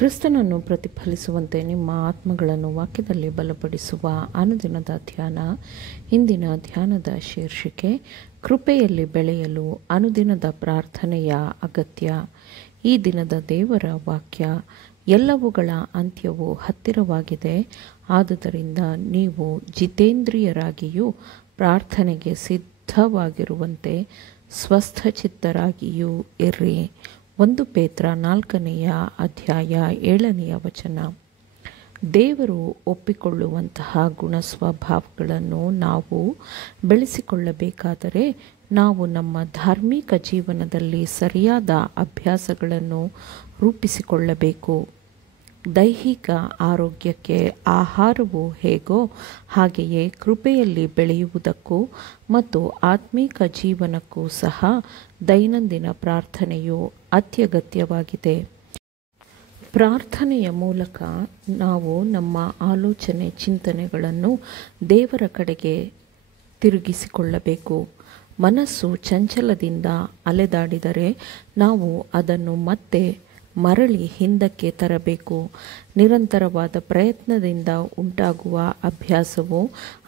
ಕ್ರಿಸ್ತನನ್ನು ಪ್ರತಿಫಲಿಸುವಂತೆ ನಿಮ್ಮ ಆತ್ಮಗಳನ್ನು ವಾಕ್ಯದಲ್ಲಿ ಬಲಪಡಿಸುವ ಅನುದಿನದ ಧ್ಯಾನ. ಇಂದಿನ ಧ್ಯಾನದ ಶೀರ್ಷಿಕೆ ಕೃಪೆಯಲ್ಲಿ ಬೆಳೆಯಲು ಅನುದಿನದ ಪ್ರಾರ್ಥನೆಯ ಅಗತ್ಯ. ಈ ದಿನದ ದೇವರ ವಾಕ್ಯ, ಎಲ್ಲವುಗಳ ಅಂತ್ಯವು ಹತ್ತಿರವಾಗಿದೆ, ಆದುದರಿಂದ ನೀವು ಜಿತೇಂದ್ರಿಯರಾಗಿಯೂ ಪ್ರಾರ್ಥನೆಗೆ ಸಿದ್ಧವಾಗಿರುವಂತೆ ಸ್ವಸ್ಥಚಿತ್ತರಾಗಿಯೂ ಇರ್ರಿ. 1 ಪೇತ್ರ 4ನೇ ಅಧ್ಯಾಯ 7ನೇ ವಚನ. ದೇವರು ಒಪ್ಪಿಕೊಳ್ಳುವಂತಹ ಗುಣಸ್ವಭಾವಗಳನ್ನು ನಾವು ಬೆಳೆಸಿಕೊಳ್ಳಬೇಕಾದರೆ ನಾವು ನಮ್ಮ ಧಾರ್ಮಿಕ ಜೀವನದಲ್ಲಿ ಸರಿಯಾದ ಅಭ್ಯಾಸಗಳನ್ನು ರೂಪಿಸಿಕೊಳ್ಳಬೇಕು. ದೈಹಿಕ ಆರೋಗ್ಯಕ್ಕೆ ಆಹಾರವು ಹೇಗೋ ಹಾಗೆಯೇ ಕೃಪೆಯಲ್ಲಿ ಬೆಳೆಯುವುದಕ್ಕೂ ಮತ್ತು ಆತ್ಮೀಕ ಜೀವನಕ್ಕೂ ಸಹ ದೈನಂದಿನ ಪ್ರಾರ್ಥನೆಯು ಅತ್ಯಗತ್ಯವಾಗಿದೆ. ಪ್ರಾರ್ಥನೆಯ ಮೂಲಕ ನಾವು ನಮ್ಮ ಆಲೋಚನೆ ಚಿಂತನೆಗಳನ್ನು ದೇವರ ಕಡೆಗೆ ತಿರುಗಿಸಿಕೊಳ್ಳಬೇಕು. ಮನಸ್ಸು ಚಂಚಲದಿಂದ ಅಲೆದಾಡಿದರೆ ನಾವು ಅದನ್ನು ಮತ್ತೆ ಮರಳಿ ಹಿಂದಕ್ಕೆ ತರಬೇಕು. ನಿರಂತರವಾದ ಪ್ರಯತ್ನದಿಂದ ಉಂಟಾಗುವ ಅಭ್ಯಾಸವು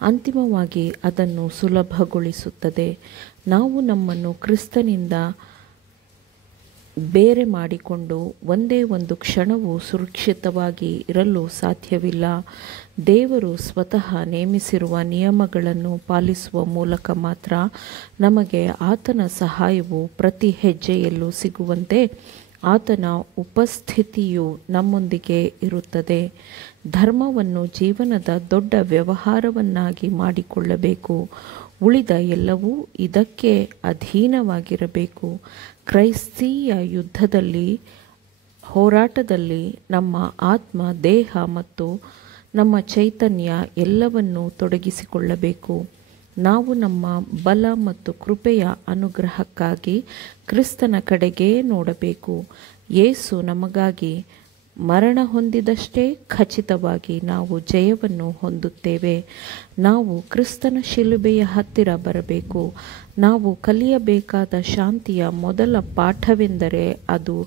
ಅಂತಿಮವಾಗಿ ಅದನ್ನು ಸುಲಭಗೊಳಿಸುತ್ತದೆ. ನಾವು ನಮ್ಮನ್ನು ಕ್ರಿಸ್ತನಿಂದ ಬೇರೆ ಮಾಡಿಕೊಂಡು ಒಂದೇ ಒಂದು ಕ್ಷಣವೂ ಸುರಕ್ಷಿತವಾಗಿ ಇರಲು ಸಾಧ್ಯವಿಲ್ಲ. ದೇವರು ಸ್ವತಃ ನೇಮಿಸಿರುವ ನಿಯಮಗಳನ್ನು ಪಾಲಿಸುವ ಮೂಲಕ ಮಾತ್ರ ನಮಗೆ ಆತನ ಸಹಾಯವು ಪ್ರತಿ ಹೆಜ್ಜೆಯಲ್ಲೂ ಸಿಗುವಂತೆ ಆತನ ಉಪಸ್ಥಿತಿಯು ನಮ್ಮೊಂದಿಗೆ ಇರುತ್ತದೆ. ಧರ್ಮವನ್ನು ಜೀವನದ ದೊಡ್ಡ ವ್ಯವಹಾರವನ್ನಾಗಿ ಮಾಡಿಕೊಳ್ಳಬೇಕು. ಉಳಿದ ಎಲ್ಲವೂ ಇದಕ್ಕೆ ಅಧೀನವಾಗಿರಬೇಕು. ಕ್ರೈಸ್ತೀಯ ಯುದ್ಧದಲ್ಲಿ, ಹೋರಾಟದಲ್ಲಿ ನಮ್ಮ ಆತ್ಮ, ದೇಹ ಮತ್ತು ನಮ್ಮ ಚೈತನ್ಯ ಎಲ್ಲವನ್ನೂ ತೊಡಗಿಸಿಕೊಳ್ಳಬೇಕು. ನಾವು ನಮ್ಮ ಬಲ ಮತ್ತು ಕೃಪೆಯ ಅನುಗ್ರಹಕ್ಕಾಗಿ ಕ್ರಿಸ್ತನ ಕಡೆಗೇ ನೋಡಬೇಕು. ಯೇಸು ನಮಗಾಗಿ ಮರಣ ಹೊಂದಿದಷ್ಟೇ ಖಚಿತವಾಗಿ ನಾವು ಜಯವನ್ನು ಹೊಂದುತ್ತೇವೆ. ನಾವು ಕ್ರಿಸ್ತನ ಶಿಲುಬೆಯ ಹತ್ತಿರ ಬರಬೇಕು. ನಾವು ಕಲಿಯಬೇಕಾದ ಶಾಂತಿಯ ಮೊದಲ ಪಾಠವೆಂದರೆ ಅದು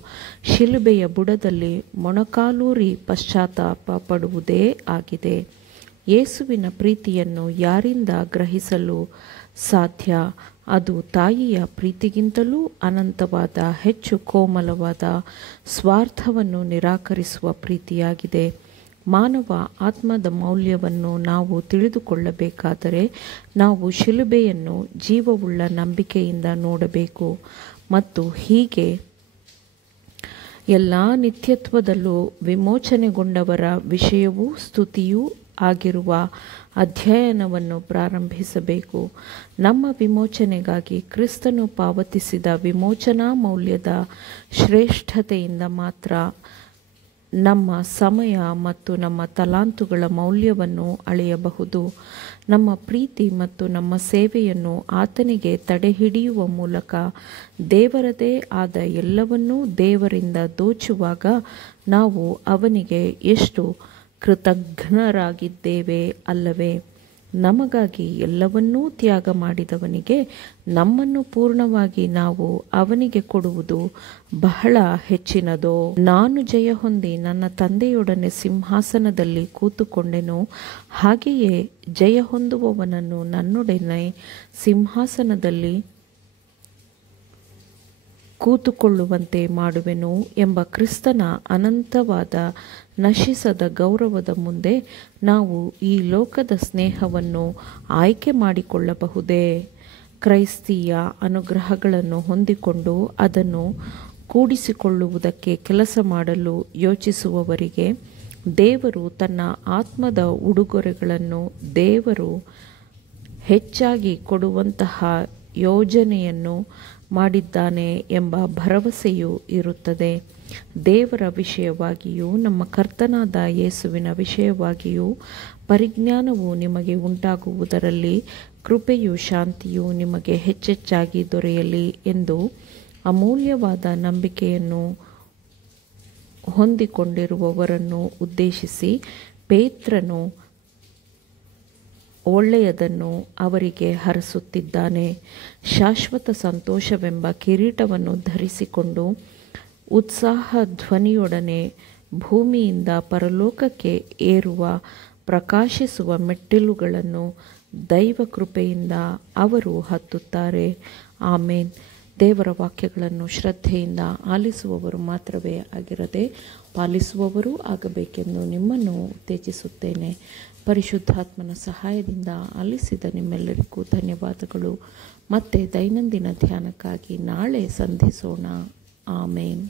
ಶಿಲುಬೆಯ ಬುಡದಲ್ಲಿ ಮೊಣಕಾಲೂರಿ ಪಶ್ಚಾತ್ತಾಪ ಪಡುವುದೇ ಆಗಿದೆ. ಯೇಸುವಿನ ಪ್ರೀತಿಯನ್ನು ಯಾರಿಂದ ಗ್ರಹಿಸಲು ಸಾಧ್ಯ? ಅದು ತಾಯಿಯ ಪ್ರೀತಿಗಿಂತಲೂ ಅನಂತವಾದ, ಹೆಚ್ಚು ಕೋಮಲವಾದ, ಸ್ವಾರ್ಥವನ್ನು ನಿರಾಕರಿಸುವ ಪ್ರೀತಿಯಾಗಿದೆ. ಮಾನವ ಆತ್ಮದ ಮೌಲ್ಯವನ್ನು ನಾವು ತಿಳಿದುಕೊಳ್ಳಬೇಕಾದರೆ ನಾವು ಶಿಲುಬೆಯನ್ನು ಜೀವವುಳ್ಳ ನಂಬಿಕೆಯಿಂದ ನೋಡಬೇಕು. ಮತ್ತು ಹೀಗೆ ಎಲ್ಲ ನಿತ್ಯತ್ವದಲ್ಲೂ ವಿಮೋಚನೆಗೊಂಡವರ ವಿಷಯವೂ ಸ್ತುತಿಯೂ ಆಗಿರುವ ಅಧ್ಯಯನವನ್ನು ಪ್ರಾರಂಭಿಸಬೇಕು. ನಮ್ಮ ವಿಮೋಚನೆಗಾಗಿ ಕ್ರಿಸ್ತನು ಪಾವತಿಸಿದ ವಿಮೋಚನಾ ಮೌಲ್ಯದ ಶ್ರೇಷ್ಠತೆಯಿಂದ ಮಾತ್ರ ನಮ್ಮ ಸಮಯ ಮತ್ತು ನಮ್ಮ ತಲಾಂತುಗಳ ಮೌಲ್ಯವನ್ನು ಅಳೆಯಬಹುದು. ನಮ್ಮ ಪ್ರೀತಿ ಮತ್ತು ನಮ್ಮ ಸೇವೆಯನ್ನು ಆತನಿಗೆ ತಡೆಹಿಡಿಯುವ ಮೂಲಕ ದೇವರದೇ ಆದ ಎಲ್ಲವನ್ನೂ ದೇವರಿಂದ ದೋಚುವಾಗ ನಾವು ಅವನಿಗೆ ಎಷ್ಟು ಕೃತಜ್ಞರಾಗಿದ್ದೇವೆ ಅಲ್ಲವೇ? ನಮಗಾಗಿ ಎಲ್ಲವನ್ನೂ ತ್ಯಾಗ ಮಾಡಿದವನಿಗೆ ನಮ್ಮನ್ನು ಪೂರ್ಣವಾಗಿ ನಾವು ಅವನಿಗೆ ಕೊಡುವುದು ಬಹಳ ಹೆಚ್ಚಿನದೋ? ನಾನು ಜಯ ಹೊಂದಿ ನನ್ನ ತಂದೆಯೊಡನೆ ಸಿಂಹಾಸನದಲ್ಲಿ ಕೂತುಕೊಂಡೆನು, ಹಾಗೆಯೇ ಜಯ ಹೊಂದುವವನನ್ನು ನನ್ನೊಡನೆ ಸಿಂಹಾಸನದಲ್ಲಿ ಕೂತುಕೊಳ್ಳುವಂತೆ ಮಾಡುವೆನು ಎಂಬ ಕ್ರಿಸ್ತನ ಅನಂತವಾದ ನಶಿಸದ ಗೌರವದ ಮುಂದೆ ನಾವು ಈ ಲೋಕದ ಸ್ನೇಹವನ್ನು ಆಯ್ಕೆ ಮಾಡಿಕೊಳ್ಳಬಹುದೇ? ಕ್ರೈಸ್ತೀಯ ಅನುಗ್ರಹಗಳನ್ನು ಹೊಂದಿಕೊಂಡು ಅದನ್ನು ಕೂಡಿಸಿಕೊಳ್ಳುವುದಕ್ಕೆ ಕೆಲಸ ಮಾಡಲು ಯೋಚಿಸುವವರಿಗೆ ದೇವರು ತನ್ನ ಆತ್ಮದ ಉಡುಗೊರೆಗಳನ್ನು ದೇವರು ಹೆಚ್ಚಾಗಿ ಕೊಡುವಂತಹ ಯೋಜನೆಯನ್ನು ಮಾಡಿದ್ದಾನೆ ಎಂಬ ಭರವಸೆಯೂ ಇರುತ್ತದೆ. ದೇವರ ವಿಷಯವಾಗಿಯೂ ನಮ್ಮ ಕರ್ತನಾದ ಯೇಸುವಿನ ವಿಷಯವಾಗಿಯೂ ಪರಿಜ್ಞಾನವು ನಿಮಗೆ ಉಂಟಾಗುವುದರಲ್ಲಿ ಕೃಪೆಯೂ ಶಾಂತಿಯೂ ನಿಮಗೆ ಹೆಚ್ಚೆಚ್ಚಾಗಿ ದೊರೆಯಲಿ ಎಂದು ಅಮೂಲ್ಯವಾದ ನಂಬಿಕೆಯನ್ನು ಹೊಂದಿಕೊಂಡಿರುವವರನ್ನು ಉದ್ದೇಶಿಸಿ ಪೇತ್ರನು ಒಳ್ಳೆಯದನ್ನು ಅವರಿಗೆ ಹರಸುತ್ತಿದ್ದಾನೆ. ಶಾಶ್ವತ ಸಂತೋಷವೆಂಬ ಕಿರೀಟವನ್ನು ಧರಿಸಿಕೊಂಡು ಉತ್ಸಾಹ ಧ್ವನಿಯೊಡನೆ ಭೂಮಿಯಿಂದ ಪರಲೋಕಕ್ಕೆ ಏರುವ ಪ್ರಕಾಶಿಸುವ ಮೆಟ್ಟಿಲುಗಳನ್ನು ದೈವ ಕೃಪೆಯಿಂದ ಅವರು ಹತ್ತುತ್ತಾರೆ. ಆಮೇನ್. ದೇವರ ವಾಕ್ಯಗಳನ್ನು ಶ್ರದ್ಧೆಯಿಂದ ಆಲಿಸುವವರು ಮಾತ್ರವೇ ಆಗಿರದೆ ಪಾಲಿಸುವವರೂ ಆಗಬೇಕೆಂದು ನಿಮ್ಮನ್ನು ಉತ್ತೇಜಿಸುತ್ತೇನೆ. ಪರಿಶುದ್ಧಾತ್ಮನ ಸಹಾಯದಿಂದ ಆಲಿಸಿದ ನಿಮ್ಮೆಲ್ಲರಿಗೂ ಧನ್ಯವಾದಗಳು. ಮತ್ತೆ ದೈನಂದಿನ ಧ್ಯಾನಕ್ಕಾಗಿ ನಾಳೆ ಸಂಧಿಸೋಣ. ಆಮೇನ್.